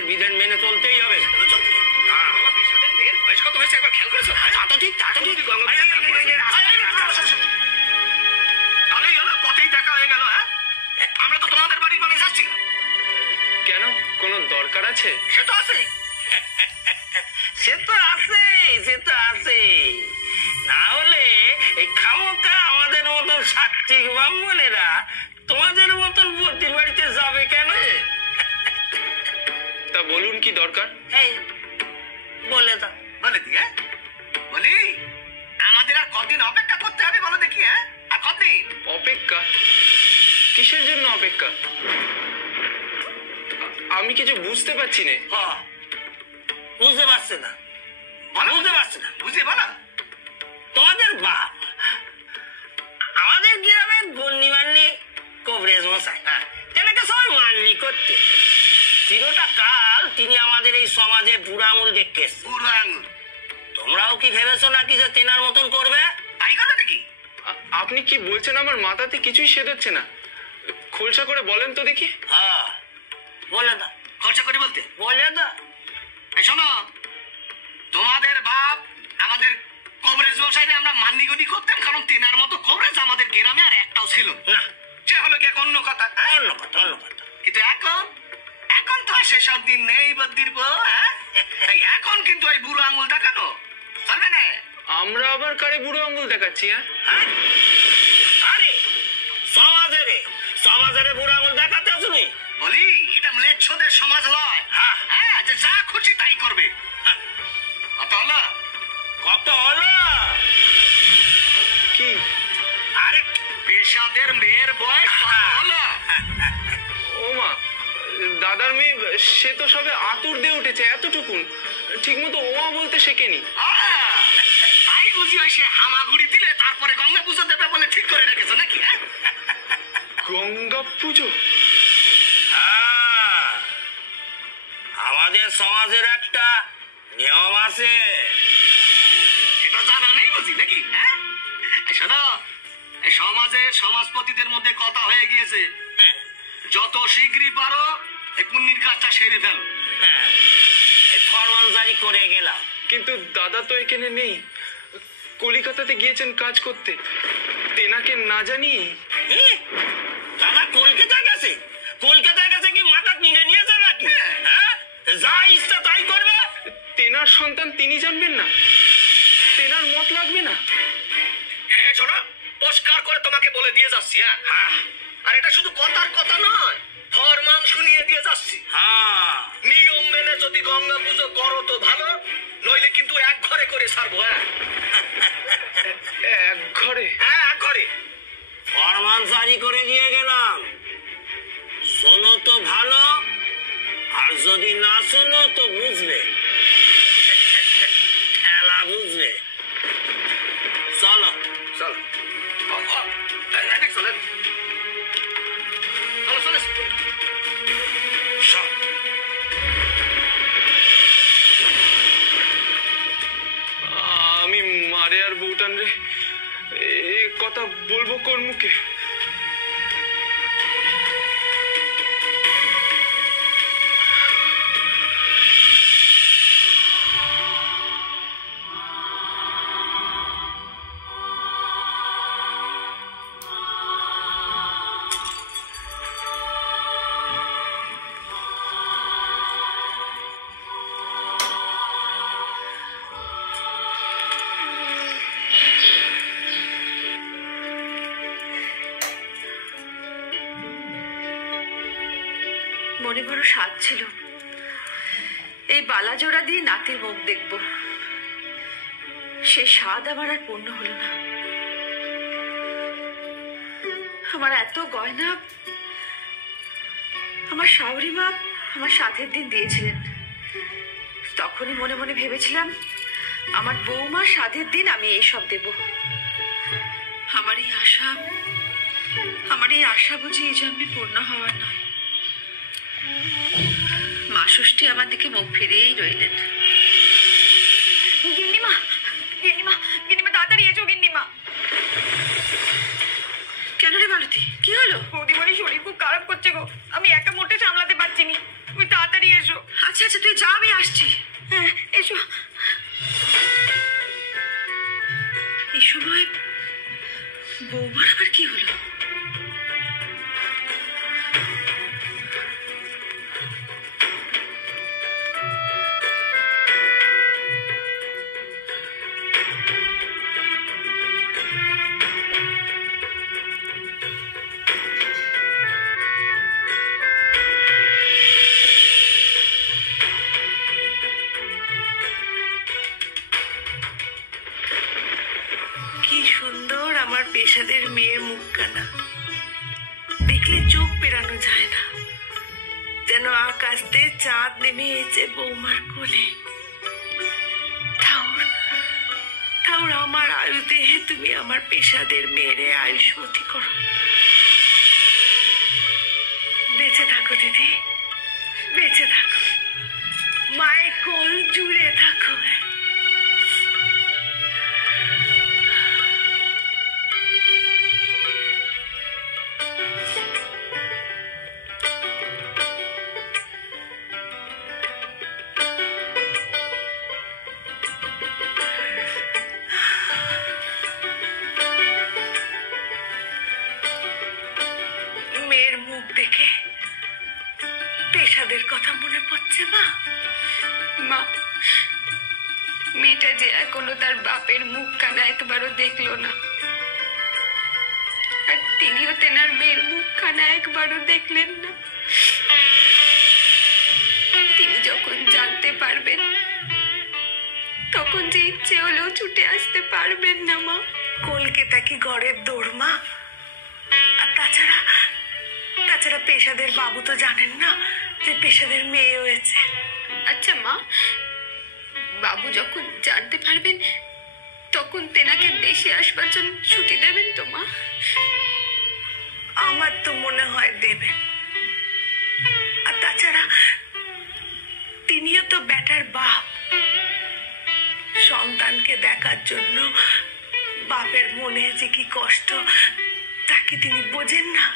পেশাদের বিধান মেনে চলতেই হবে। পেশাদের মেয়ের বয়স কত হয়েছে একবার খেয়াল করেছো? তা তো ঠিক। তাহলেই হলো, পথেই দেখা হয়ে গেল। হ্যাঁ, আমরা তো তোমাদের বাড়ির বাড়ি যাচ্ছি না। কেন, কোনো দরকার আছে? সে তো আছে, সে তো আছে। না হলে এই খামোকা আমাদের মতন সাত্বিক ব্রাহ্মণেরা তোমাদের মতন বুদ্ধির বাড়িতে যাবে কেন? তা বলুন কি দরকার? এই বলে দাও। বলে দি। হ্যাঁ বলি, আমাদের আর কদিন অপেক্ষা করতে হবে বলো দেখি? হ্যাঁ, আর কদিন অপেক্ষা? কিসের জন্য অপেক্ষা? আমি কিছু বুঝতে পারছি না। বুঝতে পারছে না? বুঝে বলো। তোমাদের বাপ আমাদের গ্রামের গণ্যমান্য কবরেজ মশাই, তেনাকে সবাই মাননি করতে। চিরটা কাল তিনি আমাদের এই সমাজে বুড়ো আঙুল দেখতে এসেছেন। বুড়ো আঙুল? তোমরাও কি ভেবেছো নাকি যে তেনার মতন করবে? তাই কথা নাকি? আপনি কি বলছেন? আমার মাথাতে কিছুই সেদচ্ছে না। খোলসা করে বলেন তো দেখি। হ্যাঁ, বলে দাও। খরচা করে বলতে বলে দাও। শোনো, তোমাদের বাপ আমাদের কবরেজ মশাইরে আমরা মান্যিগতি করতাম, কারণ তেনার মতো কবরেজ আমাদের গ্রামে আর একটাও ছিল না। সে হলো কি অন্য কথা। অন্য কথা। কিন্তু এখন তো আর সেসব দিন নেই বদ্দির বউ। এখন কিন্তু ওই বুড়ো আঙুল দেখানো চলবে না। আমরা আবার কারে বুড়ো আঙুল দেখাচ্ছি? হ্যাঁ, আরে সমাজের বুড়ো আঙুল দেখাতে শুনি? বলি, এটা ম্লেচ্ছদের সমাজ নয়। হ্যাঁ, যে যা খুশি তাই করবে। কত হলো? কি? আরে পেশাদের মেয়ের বয়স কত হলো? ও মা, দাদার মেয়ে সে তো সবে আতুর দিয়ে উঠেছে, এতটুকুন ঠিক মতো ওমা বলতে শেখেনি। তাই বুঝি ওই সে হামাগুড়ি দিলে তারপরে গঙ্গা পুজো দেবে বলে ঠিক করে রেখেছো নাকি? গঙ্গা পুজো? আমাদের সমাজের একটা নিয়ম আছে, এটা জানা নেই বুঝি নাকি? শোনো, সমাজপতিদের মধ্যে কথা হয়ে গিয়েছে, যত শীঘ্রই পারো এই পুণ্যির কাজটা সেরে ফেলো। ফরমান জারি করে গেলাম। কিন্তু দাদা তো এখানে নেই, কলিকাতাতে গিয়েছেন কাজ করতে। তেনাকে না জানিয়ে? দাদা কলকাতায় গেছে? কি মাথা কিনে নিয়েছে নাকি? যা ইচ্ছা তাই করবে? তেনার সন্তান তিনি জানবেন না? তেনার মত লাগবে না? শোনো, পরিষ্কার করে তোমাকে বলে দিয়ে যাচ্ছি। আর এটা শুধু কথার কথা নয়, ফরমান শুনিয়ে দিয়ে যাচ্ছি। নিয়ম মেনে যদি গঙ্গা পুজো করো তো ভালো, নইলে কিন্তু এক ঘরে করে ছাড়বো। এক ঘরে? এক ঘরে। ফরমান জারি করে দিয়ে গেলাম, শোনো তো ভালো, আর যদি না শোনো তো বুঝবে, খেলা বুঝবে। চলো চলো। আমি মারে আর বউটান রে এ কথা বলবো কোন মুখে? মনে বড় স্বাদ ছিল এই বালাজোড়া দিয়ে নাতির মুখ দেখব। সে স্বাদ আমার আর পূর্ণ হলো না। আমার এত গয়না আমার শাশুড়ি মা আমার সাধের দিন দিয়েছিলেন। তখনই মনে মনে ভেবেছিলাম আমার বৌমার সাধের দিন আমি এইসব দেব। আমার এই আশা বুঝি এই জন্মে পূর্ণ হওয়ার নয়। মা ষষ্ঠী আমার দিকে মুখ ফিরিয়েই রইলেন। গিন্নিমা, তাড়াতাড়ি এসো গিন্নিমা। কেন রে মালতী, কি হলো? বৌদিমণির শরীর খুব খারাপ করছে গো, আমি একা মোটে সামলাতে পারছি নি, তুমি তাড়াতাড়ি এসো। আচ্ছা আচ্ছা তুই যা, আমি আসছি। হ্যাঁ এসো। এই সময় বৌমার আবার কি হলো? আমার পেশাদের মেয়ের মুখখানা দেখলে চোখ পেরানো যায় না, যেন আকাশ থেকে চাঁদ নেমে এসে বৌমার কোলে। ঠাউর ঠাউর আমার আয়ু দেহে তুমি আমার পেশাদের মেয়েরে আয়ুষ্মতি করো। বেঁচে থাকো দিদি, বেঁচে থাকো, মায়ের কোল জুড়ে থাকো। মেয়ের মুখ দেখে পেশাদের কথা মনে পড়ছে মা। মা, মেয়েটা যে এখনো তার বাপের মুখ কানা একবারও দেখলো না, আর তিনিও তেনার মেয়ের মুখ কানা একবারও দেখলেন না। তিনি যখন জানতে পারবেন তখন যে ইচ্ছে হলেও ছুটে আসতে পারবেন না মা। কলকাতা কি ঘরের দৌড় মা? আর তাছাড়া পেশাদের বাবু তো জানেন না যে পেশাদের মেয়ে হয়েছে। আচ্ছা মা, বাবু যখন জানতে পারবেন তখন তেনাকে দেশে আসবার জন্য ছুটি দেবেন তো মা? আমার তো মনে হয় দেবেন। আর তাছাড়া তিনিও তো বেটার বাপ, সন্তানকে দেখার জন্য বাপের মনে যে কি কষ্ট তাকে তিনি বোঝেন না।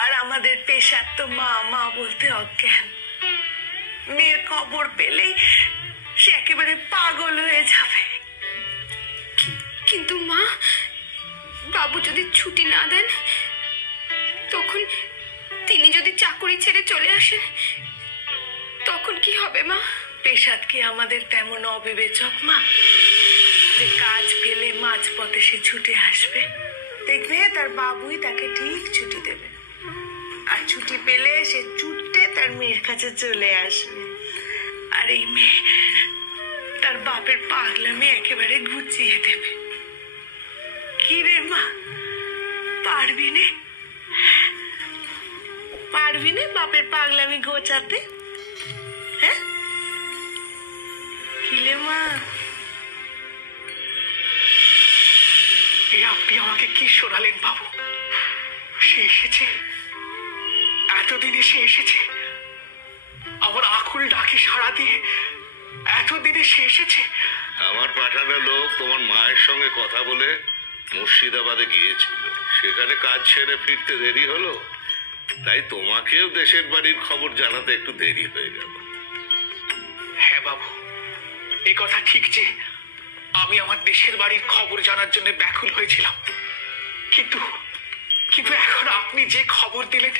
আর আমাদের পেশার তো মা মা বলতে অজ্ঞান। মেয়ের খবর পেলেই সে একেবারে পাগল হয়ে যাবে। কিন্তু মা, বাবু যদি ছুটি না দেন, তখন তিনি যদি চাকরি ছেড়ে চলে আসেন তখন কি হবে মা? পেশাদ কি আমাদের তেমন অবিবেচক মা যে কাজ পেলে মাঝপথে সে ছুটে আসবে? দেখবে তার বাবুই তাকে ঠিক ছুটি দেবে, আর ছুটি পেলে সে ছুটে তার মেয়ের কাছে চলে আসবে। আর এই মেয়ে তার বাপের পাগলামি একেবারে গুছিয়ে দেবে। কি রে মা, পারবি নে? পারবি নে বাপের পাগলামি গোছাতে? হ্যাঁ কিলে মা? আপনি আমাকে কি শোনালেন বাবু? সে এসেছে, এতদিনে সে এসেছে, আমার আকুল ডাকে সাড়া দিয়ে এতদিনে সে এসেছে। আমার পাঠানো লোক তোমার মায়ের সঙ্গে কথা বলে মুর্শিদাবাদে গিয়েছিল, সেখানে কাজ ছেড়ে ফিরতে দেরি হলো, তাই তোমাকেও দেশের বাড়ির খবর জানাতে একটু দেরি হয়ে গেল। হ্যাঁ বাবু, এই কথা ঠিক যে আমি আমার দেশের বাড়ির খবর জানার জন্য ব্যাকুল হয়েছিলাম, কিন্তু কিন্তু এখন আপনি যে খবর দিলেন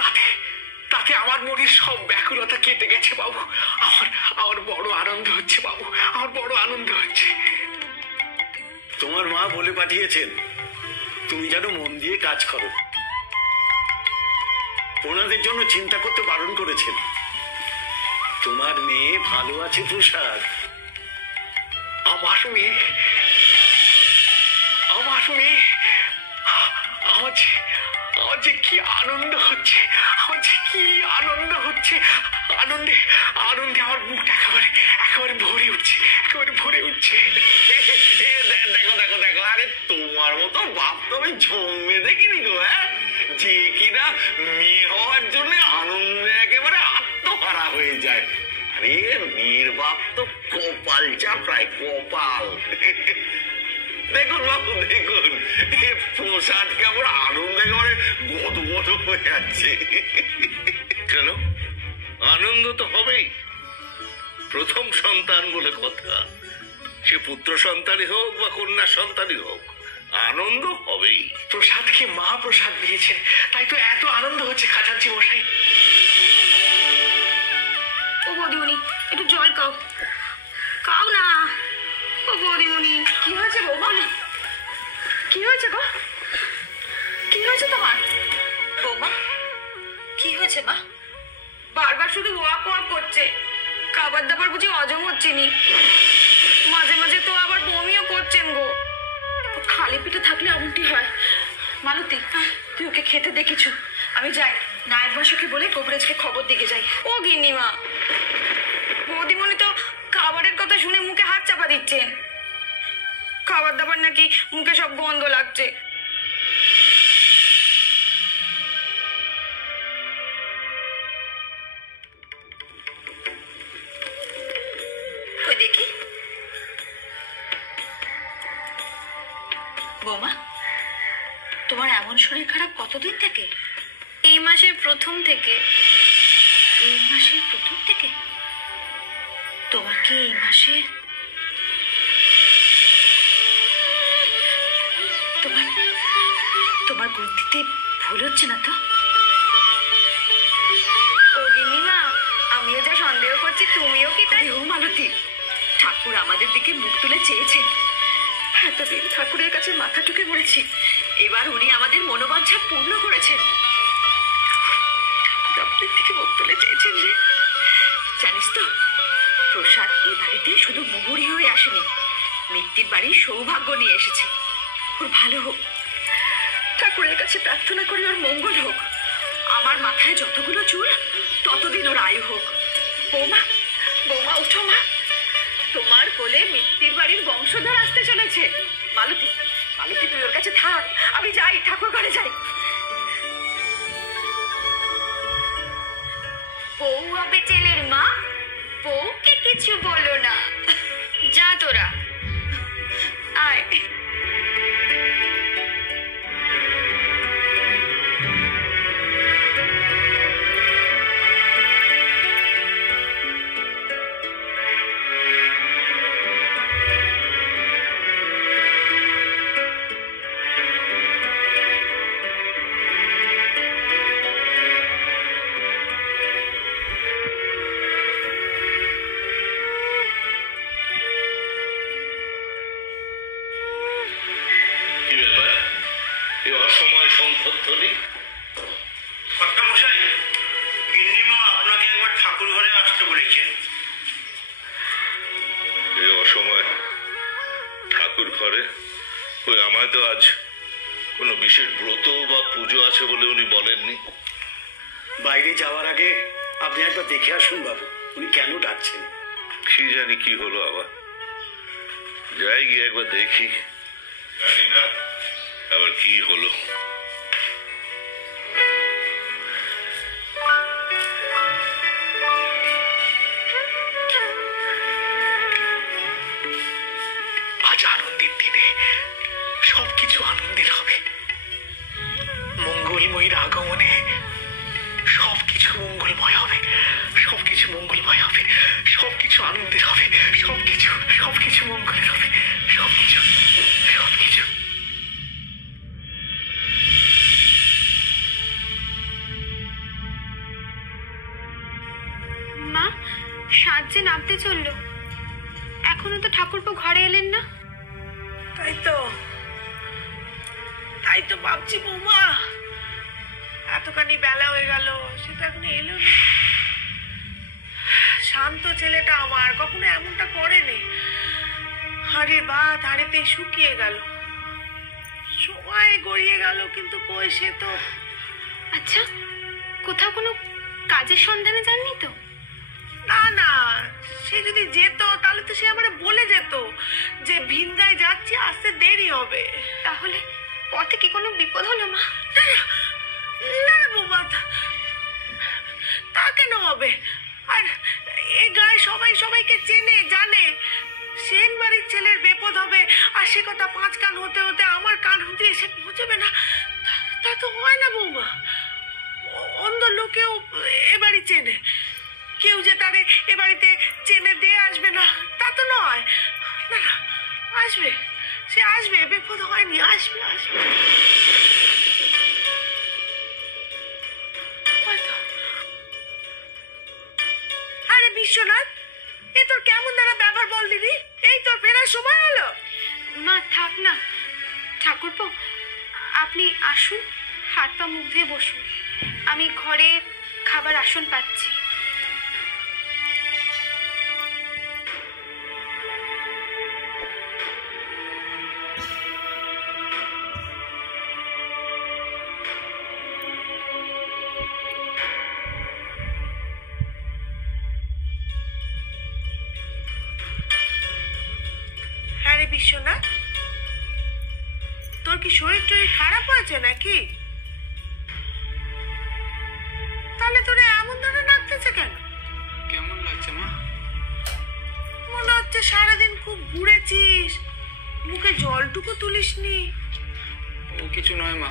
তাতে তাতে আমার মনের সব ব্যাকুলতা কেটে গেছে বাবু। আমার বড় আনন্দ হচ্ছে বাবু, আমার বড় আনন্দ হচ্ছে। তোমার মা বলে পাঠিয়েছেন তুমি যেন মন দিয়ে কাজ করো। ওনাদের জন্য চিন্তা করতে বারণ করেছেন। তোমার মেয়ে ভালো আছে প্রসাদ? আমার মেয়ে আমার যে কি আনন্দ হচ্ছে, আনন্দে আমার বুকটা একেবারে ভরে উঠছে। দেখো, আরে তোমার মতো বাপ তো আমি জন্মে দেখিনি গো। যে কিনা মেয়ে হওয়ার জন্য আনন্দে একেবারে আত্মহারা হয়ে যায়। আরে মেয়ের বাপ তো কপাল চাপড়ায়, কপাল। দেখুন বাবু, দেখুন প্রসাদ কেমন আনন্দে একেবারে গদগদ হয়ে যাচ্ছে। কেন আনন্দ তো হবেই। প্রথম সন্তান বলে কথা, সে পুত্র সন্তানই হোক বা কন্যা সন্তানই হোক, আনন্দ হবেই। প্রসাদকে মা প্রসাদ দিয়েছেন, তাই তো এত আনন্দ হচ্ছে খাজাঞ্চি মশাই। ও বৌদিমণি, একটু জল খাও, খাও না। ও বৌদিমণি, কি হয়েছে বৌমা? কি হয়েছে গো? কি হয়েছে তোমার? বৌমা, কি হয়েছে মা? বারবার শুধু ওয়াক ওয়াক করছে। খাবার দাবার বুঝি হজম হচ্ছে নি, মাঝে মাঝে তো আবার বমিও করছেন গো। খালি পেটে থাকলে এমনটি হয়। মালতী, তুই ওকে খেতে দে কিছু। আমি যাই, নায়েব মশাইকে বলে কবিরাজকে খবর দিকে যাই। ও গিন্নিমা, বৌদিমণি তো খাবারের কথা শুনে মুখে হাত চাপা দিচ্ছেন। খাবার দাবার নাকি মুখে সব গন্ধ লাগছে। ওই দেখি। বৌমা, তোমার এমন শরীর খারাপ কতদিন থেকে? এই মাসের প্রথম থেকে। এই মাসের প্রথম থেকে? তোমার কি এই মাসে তোমার তোমার বুদ্ধিতে ভুল হচ্ছে না তো? ও গিন্নিমা, আমিও যা সন্দেহ করছি তুমিও কি তাই? ও মালতী, ঠাকুর আমাদের দিকে মুখ তুলে চেয়েছেন। এতদিন ঠাকুরের কাছে মাথা ঠুকে পড়েছি, এবার উনি আমাদের মনোবাঞ্ছা পূর্ণ করেছেন। ঠাকুর আমাদের দিকে মুখ তুলে চেয়েছেন রে। জানিস তো, প্রসাদ এই বাড়িতে শুধু মুহুরি হয়ে আসেনি, মৃত্যুর বাড়ির সৌভাগ্য নিয়ে এসেছে। ওর ভালো হোক, ঠাকুরের কাছে প্রার্থনা করি ওর মঙ্গল হোক। আমার মাথায় যতগুলো চুল, ততদিন ওর আয়ু হোক। বৌমা, বৌমা উঠো মা, তোমার কোলে মৃত্যুর বাড়ির বংশধর আসতে চলেছে। মালতী, মালতী তুই ওর কাছে থাক, আমি যাই, ঠাকুর ঘরে যাই। বউ হবে ছেলের মা, বউকে কিছু বলো না। যা তোরা, আয়। কি ব্যাপার, এই অসময় সংকটধ্বনি? কর্তামশাই, গিন্নিমা আপনাকে একবার ঠাকুর ঘরে আসতে বলেছেন। এই অসময় ঠাকুর ঘরে? ওই আমায় তো আজ কোনো বিশেষ ব্রত বা পুজো আছে বলে উনি বলেননি। বাইরে যাওয়ার আগে আপনি একবার দেখে আসুন বাবু, উনি কেন ডাকছেন। কি জানি কি হলো আবার, যাই গিয়ে একবার দেখি। জানি না আবার কি হলো। আজ আনন্দের দিনে সবকিছু আনন্দের হবে। মঙ্গলময়ীর আগমনে সবকিছু মঙ্গলময় হবে, সবকিছু মঙ্গলময় হবে, সবকিছু আনন্দের হবে, সবকিছু সবকিছু মঙ্গলের হবে, সবকিছু সবকিছু। মা, সাত যে নামতে চললো, এখনো তো ঠাকুরপো ঘরে এলেন না। তাই তো ভাবছি বৌমা, এতখানি বেলা হয়ে গেল, সে তো এখন এলো না। শান্ত ছেলেটা আমার কখনো এমনটা করেনি। হাড়ির ভাত হাড়িতেই শুকিয়ে গেল, সময় গড়িয়ে গেল, কিন্তু কই সে তো। আচ্ছা, কোথাও কোনো কাজের সন্ধানে যাননি তো? না না, সে যদি যেত তাহলে তো সে আমারে বলে যেত যে ভিনগায় যাচ্ছি, আসতে দেরি হবে। তাহলে পথে কি কোনো বিপদ হলো মা? না না না বৌমা, তা কেন হবে? আর এ গায়ে সবাই সবাইকে চেনে জানে। সেন বাড়ির ছেলের বিপদ হবে আর সে কথা 5 কান হতে হতে আমার কান হতে এসে পৌঁছবে না, তা তো হয় না বৌমা। অন্ধ লোকেও এ বাড়ি চেনে। কেউ যে তারে এ বাড়িতে চেনে দিয়ে আসবে না তা তো নয়। না না, আসবে, সে আসবে, বিপদ হয়নি, আসবে আসবে। আরে বিশ্বনাথ, এ তোর কেমন দ্বারা ব্যবহার বল দিদি, এই তোর ফেরার সময় হলো। মা থাক না, ঠাকুরপো আপনি আসুন, হাত পা মুখ ধুয়ে বসুন, আমি ঘরে খাবার আসন পাচ্ছি। হ্যাঁ রে বিশ্বনাথ, তোর কি শরীর টরীর খারাপ হয়েছে নাকি? তাহলে তোরে এমন ধরে নাচতেছে কেন? কেমন লাগছে মা? মনে হচ্ছে সারাদিন খুব ঘুরেছিস, মুখে জলটুকু তুলিসনি। ও কিছু নয় মা।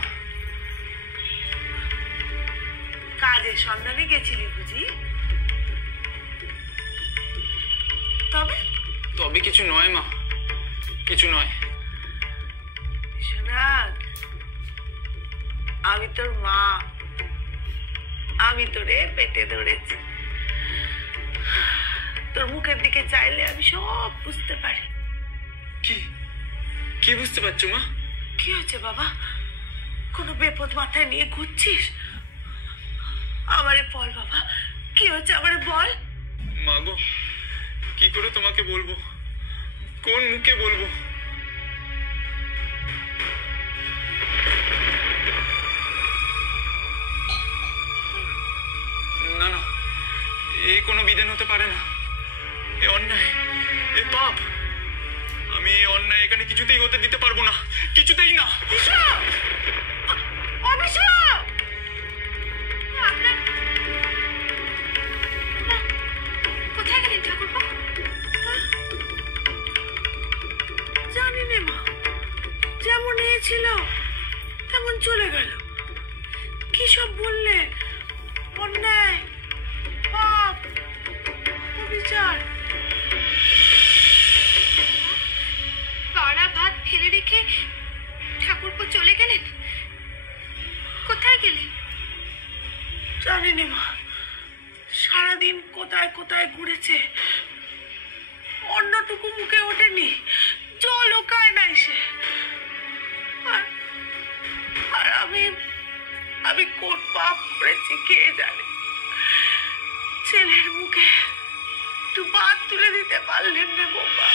কাজের সন্ধানে গেছিলি বুঝি? তবে তবে কিছু নয় মা, কিছু নয়। বিশ্বনাথ, আমি তোর মা, আমি তোরে পেটে ধরেছি। তোর মুখের দিকে চাইলে আমি সব বুঝতে পারি। কি কি বুঝতে পারছো মা? কি হয়েছে বাবা? কোনো বিপদ মাথায় নিয়ে ঘুরছিস? আমারে বল বাবা, কি হয়েছে আমারে বল। মা গো, কি করে তোমাকে বলবো, কোন মুখে বলবো? না না, এ কোনো বিধান হতে পারে না, এ অন্যায়, এ পাপ। আমি এই অন্যায় এখানে কিছুতেই হতে দিতে পারবো না, কিছুতেই না। কোথায় গেলেন ঠাকুরপো? জানি না মা, যেমন ছিল তেমন চলে গেল। কি সব বললে? অন্যায়, পাপ, অবিচার। বাড়া ভাত ফেলে রেখে ঠাকুরপো চলে গেলেন? কোথায় গেলেন? জানি না মা, সারাদিন কোথায় কোথায় ঘুরেছে, অন্যটুকু মুখে ওঠেনি, জলও খায় নাই সে। আর আমি কোন পাপ করেছি কে জানে। ছেলের মুখে একটু ভাত তুলে দিতে পারলেন না বাবা।